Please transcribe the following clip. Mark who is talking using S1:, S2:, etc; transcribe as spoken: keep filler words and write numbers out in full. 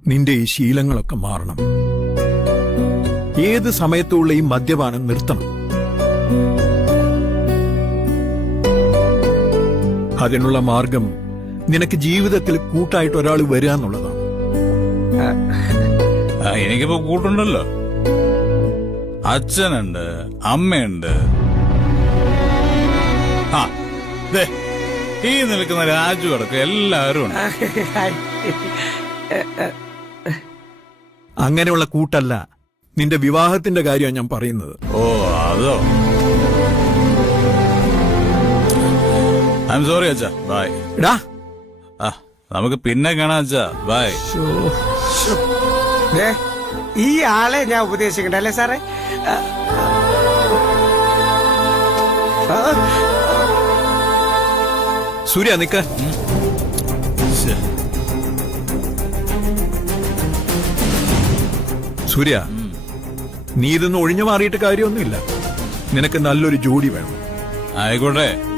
S1: നിന്റെ ഈ ശീലങ്ങളൊക്കെ മാറണം. ഏത് സമയത്തുള്ള ഈ മദ്യപാനം നിർത്തണം. അതിനുള്ള മാർഗം നിനക്ക് ജീവിതത്തിൽ കൂട്ടായിട്ട് ഒരാൾ വരിക എന്നുള്ളതാണ്.
S2: എനിക്കിപ്പോ കൂട്ടുണ്ടല്ലോ, അച്ഛനുണ്ട്, അമ്മയുണ്ട്. ആ ദേ ഈ നിൽക്കുന്ന രാജു അടക്കം എല്ലാവരും ഉണ്ട്.
S1: അങ്ങനെയുള്ള കൂട്ടല്ല, നിന്റെ വിവാഹത്തിന്റെ കാര്യമാണ് ഞാൻ പറയുന്നത്.
S2: ഓ അതോ, ഐ എം സോറി അച്ഛാ, ബൈ.
S1: എടാ,
S2: ആ നമുക്ക് പിന്നെ കാണാം അച്ഛാ, ബൈ.
S3: ഈ ആളെ ഞാൻ ഉപദേശിക്കണ്ട അല്ലേ സാറേ?
S1: സൂര്യ നിക്ക. സൂര്യ, നീ ഇതൊന്നും ഒഴിഞ്ഞു മാറിയിട്ട് കാര്യമൊന്നുമില്ല. നിനക്ക് നല്ലൊരു ജോഡി വേണം.
S2: ആയിക്കോട്ടെ.